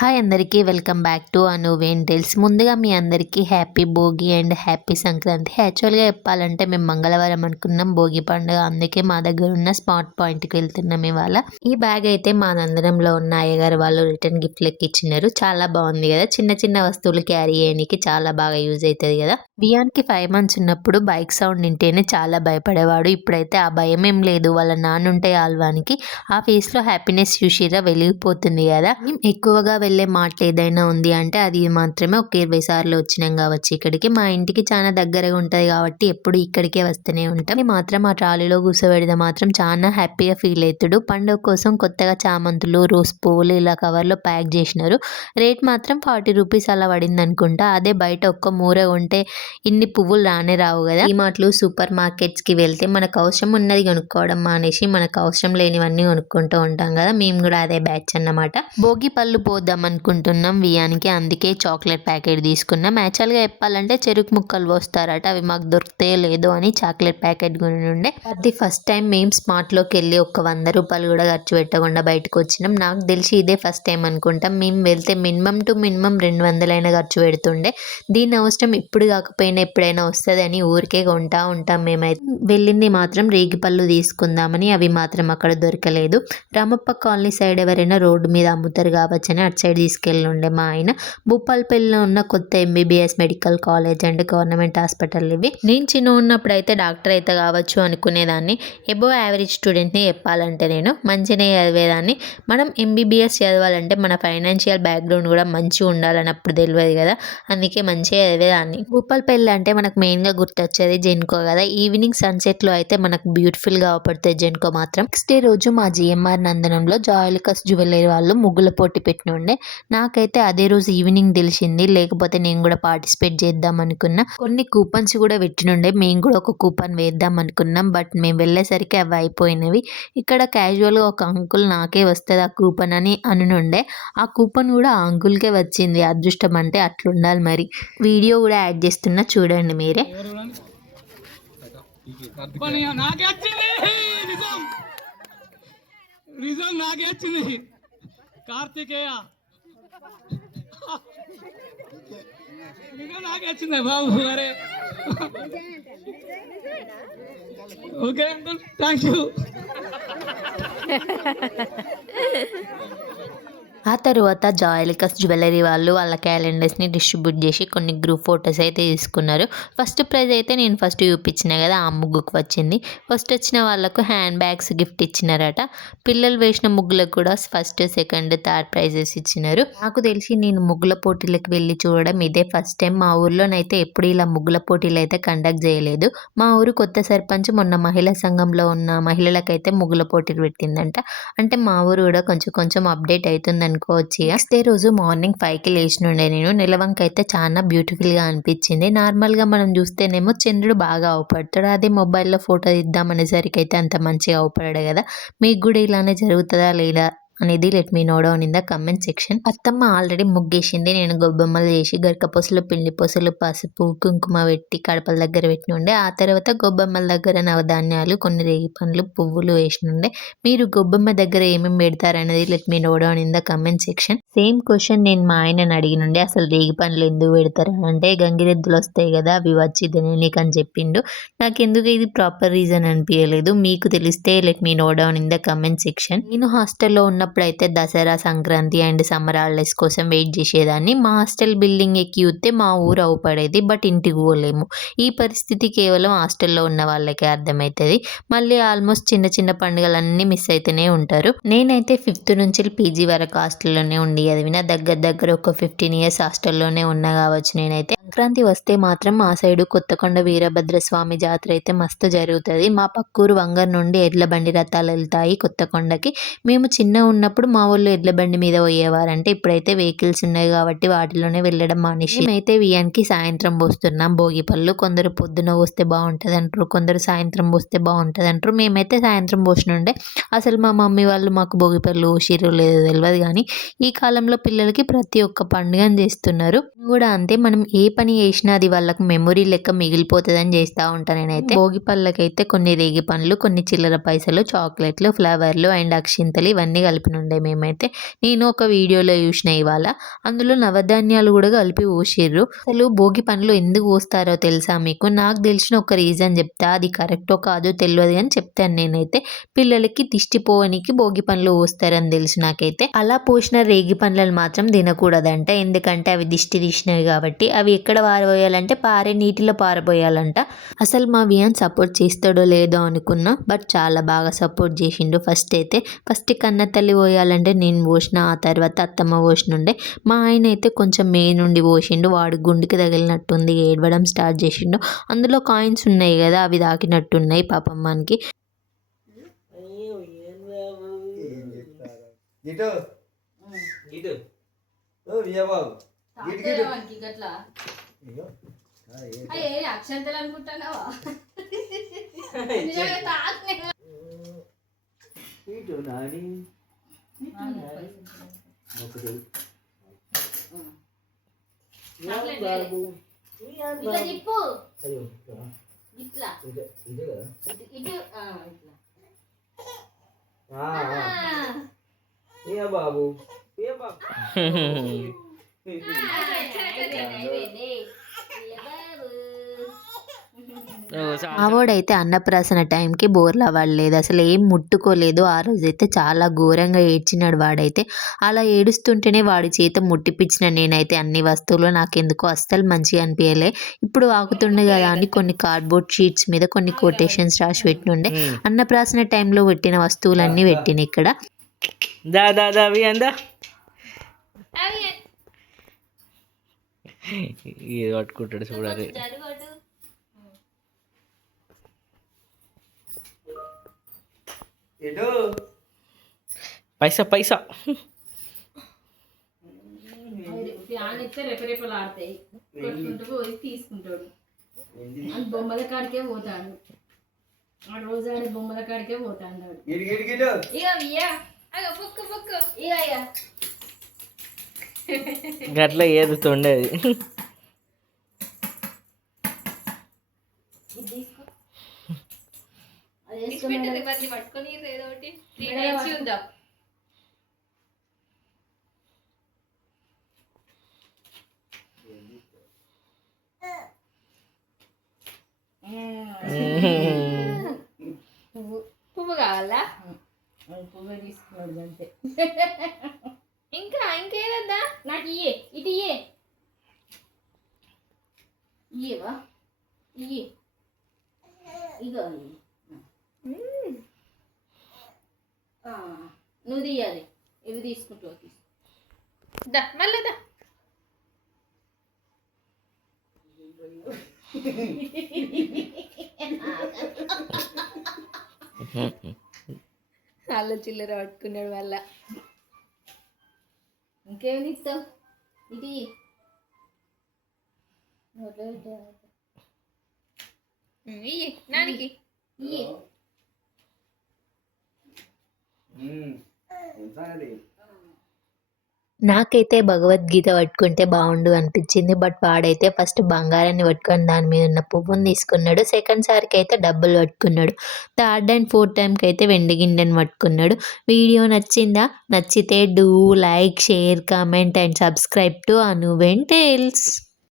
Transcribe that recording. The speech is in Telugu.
హాయ్ అందరికీ వెల్కమ్ బ్యాక్ టు అనువేన్ టెల్స్. ముందుగా మీ అందరికీ happy Bhogi and happy Sankranti. యాక్చువల్గా చెప్పాలంటే మేము మంగళవారం అనుకున్నాం భోగి పండుగ, అందుకే మా దగ్గర ఉన్న స్మార్ట్ పాయింట్కి వెళ్తున్నాం ఇవాళ. ఈ బ్యాగ్ అయితే మా నందనంలో ఉన్న అయ్యగారు వాళ్ళు రిటర్న్ గిఫ్ట్ లెక్క ఇచ్చినారు. చాలా బాగుంది కదా, చిన్న చిన్న వస్తువులు క్యారీ చేయడానికి చాలా బాగా యూజ్ అవుతుంది కదా. బియాన్కి 5 months ఉన్నప్పుడు బైక్ సౌండ్ వింటేనే చాలా భయపడేవాడు. ఇప్పుడైతే ఆ భయం ఏం లేదు. వాళ్ళ నాన్నుంటే ఆల్వానికి ఆ ఫేస్లో హ్యాపీనెస్ చూసిరా వెలిగిపోతుంది కదా. ఎక్కువగా వెళ్ళే మాటలు ఏదైనా ఉంది అంటే అది మాత్రమే ఒక 20 సార్లు వచ్చినాం కావచ్చు ఇక్కడికి. మా ఇంటికి చాలా దగ్గరగా ఉంటుంది కాబట్టి ఎప్పుడు ఇక్కడికే వస్తూనే ఉంటాం. మాత్రం ఆ ట్రాలీలో కూర్చోబెడితే మాత్రం చాలా హ్యాపీగా ఫీల్ అవుతాడు. పండుగ కోసం కొత్తగా చామంతులు, రోజ్ పువ్వులు ఇలా కవర్లో ప్యాక్ చేసినారు. రేట్ మాత్రం 40 రూపీస్ అలా పడింది అనుకుంటా. అదే బయట ఒక్క మూర ఉంటే ఇన్ని పువ్వులు రానే రావు కదా. ఈ మాటలు సూపర్ మార్కెట్స్కి వెళ్తే మనకు అవసరం ఉన్నది కొనుక్కోవడం మానేసి మనకు అవసరం లేనివన్నీ కొనుక్కుంటూ ఉంటాం కదా. మేము కూడా అదే బ్యాచ్ అన్నమాట. భోగి పళ్ళు పోద్దాం అనుకుంటున్నాం వియానికి, అందుకే చాక్లెట్ ప్యాకెట్ తీసుకున్నాం. యాక్చువల్గా చెప్పాలంటే చెరుకు ముక్కలు పోస్తారట, అవి మాకు దొరికితే లేదో అని చాక్లెట్ ప్యాకెట్ కొని ఉండే. అది ఫస్ట్ టైం మేము స్మార్ట్లోకి వెళ్ళి ఒక 100 రూపాయలు కూడా ఖర్చు పెట్టకుండా బయటకు వచ్చినాం. నాకు తెలిసి ఇదే ఫస్ట్ టైం అనుకుంటాం. మేము వెళ్తే మినిమం 200 అయినా ఖర్చు పెడుతుండే. దీని అవసరం ఇప్పుడు కాకపోయినా ఎప్పుడైనా వస్తుంది అని ఊరికే కొంటా ఉంటాం. మేమైతే వెళ్ళింది మాత్రం రేగిపళ్ళు తీసుకుందామని, అవి మాత్రం అక్కడ దొరకలేదు. రామప్ప కాలనీ సైడ్ ఎవరైనా రోడ్డు మీద అమ్ముతారు కావచ్చని అటు సైడ్ తీసుకెళ్ళుండే మా ఆయన. భూపాలపల్లిలో ఉన్న కొత్త MBBS medical college and government hospital ఇవి. నేను చిన్న ఉన్నప్పుడు అయితే డాక్టర్ అయితే కావచ్చు అనుకునేదాన్ని. ఎబో యావరేజ్ స్టూడెంట్ని చెప్పాలంటే నేను మంచిగా చదివేదాన్ని. మనం MBBS చదవాలంటే మన ఫైనాన్షియల్ బ్యాక్గ్రౌండ్ కూడా మంచిగా ఉండాలని అప్పుడు తెలియదు కదా, అందుకే మంచిగా చదివేదాన్ని. భూపాలపల్లి అంటే మనకు మెయిన్గా గుర్తొచ్చేది జెన్కో కదా. ఈవినింగ్ సన్సెట్లో అయితే మనకు బ్యూటిఫుల్గా అవపడుతుంది జెన్కో మాత్రం. నెక్స్ట్ డే రోజు మా GMR నందనంలో జాయలికస్ జ్యువెలరీ వాళ్ళు ముగ్గుల పోటీ పెట్టిన ఉండే. నాకైతే అదే రోజు ఈవినింగ్ తెలిసింది, లేకపోతే నేను కూడా పార్టిసిపేట్ చేద్దాం అనుకున్నా. కొన్ని కూపన్స్ కూడా పెట్టినుండే, మేము కూడా ఒక కూపన్ వేద్దాం అనుకున్నాం. బట్ మేము వెళ్ళేసరికి అవి అయిపోయినవి. ఇక్కడ క్యాజువల్గా ఒక అంకుల్ నాకే వస్తుంది ఆ కూపన్ అని అనునుండే. ఆ కూపన్ కూడా ఆ అంకుల్కే వచ్చింది. అదృష్టం అంటే అట్లుండాలి మరి. వీడియో కూడా యాడ్ చేస్తున్నా చూడండి మీరే. కార్తికేయ నాకే వచ్చింది బాబు. అరే ఓకే అంకుల్, థ్యాంక్ యూ. ఆ తర్వాత జాయలికస్ జ్యువెలరీ వాళ్ళు వాళ్ళ క్యాలెండర్స్ని డిస్ట్రిబ్యూట్ చేసి కొన్ని గ్రూప్ ఫొటోస్ అయితే తీసుకున్నారు. ఫస్ట్ ప్రైజ్ అయితే నేను ఫస్ట్ చూపించిన కదా ఆ ముగ్గుకు వచ్చింది. ఫస్ట్ వచ్చిన వాళ్ళకు హ్యాండ్ బ్యాగ్స్ గిఫ్ట్ ఇచ్చినారట. పిల్లలు వేసిన ముగ్గులకు కూడా ఫస్ట్, సెకండ్, థర్డ్ ప్రైజెస్ ఇచ్చినారు. నాకు తెలిసి నేను ముగ్గుల పోటీలకు వెళ్ళి చూడడం ఇదే ఫస్ట్ టైం. మా ఊర్లోనైతే ఎప్పుడు ఇలా ముగ్గుల పోటీలు అయితే కండక్ట్ చేయలేదు. మా ఊరు కొత్త సర్పంచ్ మొన్న మహిళా సంఘంలో ఉన్న మహిళలకైతే ముగ్గుల పోటీలు పెట్టిందంట. అంటే మా ఊరు కూడా కొంచెం అప్డేట్ అవుతుంది అనుకోవచ్చు. నెక్స్ట్ డే రోజు మార్నింగ్ 5కి లేచినుండే నేను. నిలవంక అయితే చాలా బ్యూటిఫుల్గా అనిపించింది. నార్మల్గా మనం చూస్తేనేమో చంద్రుడు బాగా అవపడతాడు, అదే మొబైల్లో ఫోటో తీద్దామనేసరికి అయితే అంత మంచిగా అవపడాడు కదా. మీకు కూడా ఇలానే జరుగుతుందా లేదా అనేది let me know down in the comment section. అత్తమ్మ ఆల్రెడీ ముగ్గేసింది. నేను గొబ్బెమ్మలు చేసి గరిక పొసలు, పిండి పొసలు, పసుపు, కుంకుమ పెట్టి కడపల దగ్గర పెట్టినుండే. ఆ తర్వాత గొబ్బెమ్మల దగ్గర నవధాన్యాలు, కొన్ని రేగి పండ్లు, పువ్వులు వేసినుండే. మీరు గొబ్బెమ్మ దగ్గర ఏమేమి పెడతారనేది let me know down in the comment section. Same question నేను మా ఆయనని అడిగినుండే, అసలు రేగి పండ్లు ఎందుకు పెడతారు అంటే గంగిరెద్దులు వస్తాయి కదా అవి వచ్చి తిననీకి అని చెప్పిండు. నాకు ఎందుకు ఇది ప్రాపర్ రీజన్ అనిపించలేదు. మీకు తెలిస్తే let me know down in the comment section. నేను హాస్టల్లో ఉన్న అప్పుడైతే Dasara, Sankranti and summer holidays కోసం వెయిట్ చేసేదాన్ని. మా హాస్టల్ బిల్డింగ్ ఎక్కి చూస్తే మా ఊరు అవుపడేది, బట్ ఇంటికి పోలేము. ఈ పరిస్థితి కేవలం హాస్టల్లో ఉన్న వాళ్ళకే అర్థమవుతుంది. మళ్ళీ ఆల్మోస్ట్ చిన్న పండుగలన్నీ మిస్ అయితేనే ఉంటారు. నేనైతే 5th నుంచి PG వరకు హాస్టల్లోనే ఉండి చదివిన. దగ్గర ఒక 15 years హాస్టల్లోనే ఉన్నా కావచ్చు. నేనైతే సంక్రాంతి వస్తే మాత్రం మా సైడు కొత్తకొండ వీరభద్రస్వామి జాతర అయితే మస్తు జరుగుతుంది. మా పక్కూరు వంగర్ నుండి ఎడ్ల బండి రథాలు వెళ్తాయి కొత్తకొండకి. మేము చిన్న ఉన్నప్పుడు మా ఊళ్ళో ఎడ్ల బండి మీద పోయేవారంటే, ఇప్పుడైతే వెహికల్స్ ఉన్నాయి కాబట్టి వాటిలోనే వెళ్ళడం మానేసి మేమైతే వియానికి సాయంత్రం పోస్తున్నాం భోగి పళ్ళు. కొందరు పొద్దున పోస్తే బాగుంటుంది అంటారు, కొందరు సాయంత్రం పోస్తే బాగుంటుంది అంటారు. మేమైతే సాయంత్రం పోసినుండే. అసలు మా మమ్మీ వాళ్ళు మాకు భోగి పళ్ళు పోసిర్రో లేదో తెలియదు, కానీ ఈ కాలంలో పిల్లలకి ప్రతి ఒక్క పండుగను చేస్తున్నారు. కూడా అంతే, మనం ఏ పని చేసినా అది వాళ్ళకి మెమొరీ లెక్క మిగిలిపోతుందని చేస్తూ ఉంటాను నేనైతే. భోగి పళ్ళకైతే కొన్ని రేగి పండ్లు, కొన్ని చిల్లర పైసలు, చాక్లెట్లు, ఫ్లవర్లు అండ్ అక్షింతలు ఇవన్నీ కలిపినుండే మేమైతే. నేను ఒక వీడియోలో చూసిన ఇవాళ, అందులో నవధాన్యాలు కూడా కలిపి పోసిర్రు. అసలు భోగి పండ్లు ఎందుకు పోస్తారో తెలుసా మీకు? నాకు తెలిసిన ఒక రీజన్ చెప్తా, అది కరెక్టో కాదో తెలియదు అని చెప్తాను నేనైతే. పిల్లలకి దిష్టి పోవనికి భోగి పండ్లు పోస్తారని తెలుసు నాకైతే. అలా పోసిన రేగి పండ్లను మాత్రం తినకూడదంట, ఎందుకంటే అవి దిష్టి తీసినవి కాబట్టి. అవి ఎక్కడ పారబోయాలంటే పారే నీటిలో పారబోయాలంట. అసలు మా వియాన్ సపోర్ట్ చేస్తాడో లేదో అనుకున్నా, బట్ చాలా బాగా సపోర్ట్ చేసిండు. ఫస్ట్ కన్న తల్లి పోయాలంటే నేను పోసిన, ఆ తర్వాత అత్తమ్మ పోసినుండే. మా ఆయన అయితే కొంచెం మే నుండి పోసిండు, వాడు గుండెకి తగిలినట్టుంది, ఏడవడం స్టార్ట్ చేసిండు. అందులో కాయిన్స్ ఉన్నాయి కదా, అవి తాకినట్టున్నాయి పాపం మనకి. అక్షంతలు అనుకుంటున్నావా? చెప్పు ఇట్లా ఇటు ఇట్లా బాబు ఆవోడైతే అన్నప్రాసన టైంకి బోర్లా పడలేదు, అసలు ఏం ముట్టుకోలేదు. ఆ రోజైతే చాలా ఘోరంగా ఏడ్చినాడు వాడైతే. అలా ఏడుస్తుంటేనే వాడి చేత ముట్టిపించిన నేనైతే అన్ని వస్తువులు. నాకెందుకో అస్సలు మంచిగా అనిపించలే. ఇప్పుడు ఆకుతుండే కదా అని కొన్ని కార్డ్బోర్డ్ షీట్స్ మీద కొన్ని కొటేషన్స్ రాసి పెట్టినుండే. అన్నప్రాసన టైంలో పెట్టిన వస్తువులన్నీ పెట్టిన ఇక్కడ. ఇది పట్టుకుంటాడు చూడాలి. పైసా పైసా రెపరెపలు ఆడతాయి, పోయి తీసుకుంటాడు. అది బొమ్మల కాడికే పోతాడు, ఆ రోజు ఆడే బొమ్మల కాడికే పోతాడు. గట్ల ఏదుతుండేది. పట్టుకొని ఏదో ఒకటి చూద్దాం. పువ్వు కావాలా? పువ్వు తీసుకోవద్దు అంతే. ఇంకేదద్దా? నాకు ఇయ్యే, ఇటు ఇయ్యే, ఇయ్యేవా? ఇయ్యే, ఇగో నువ్వు తీయాలి, ఇవి తీసుకుంటావు. దా మళ్ళా దా. వాళ్ళ చిల్లర పట్టుకున్నాడు వాళ్ళ. ఇంకేమి ఇస్తావు? ఇది నానికి నాకైతే భగవద్గీత పట్టుకుంటే బాగుండు అనిపించింది, బట్ వాడైతే ఫస్ట్ బంగారాన్ని పట్టుకొని దాని మీద ఉన్న పువ్వుని తీసుకున్నాడు. సెకండ్ సారికి అయితే డబ్బులు పట్టుకున్నాడు. థర్డ్ అండ్ ఫోర్త్ టైంకి అయితే వెండి గిన్నెని పట్టుకున్నాడు. వీడియో నచ్చిందా? నచ్చితే do like, share, comment and subscribe to అనువెన్ టేల్స్.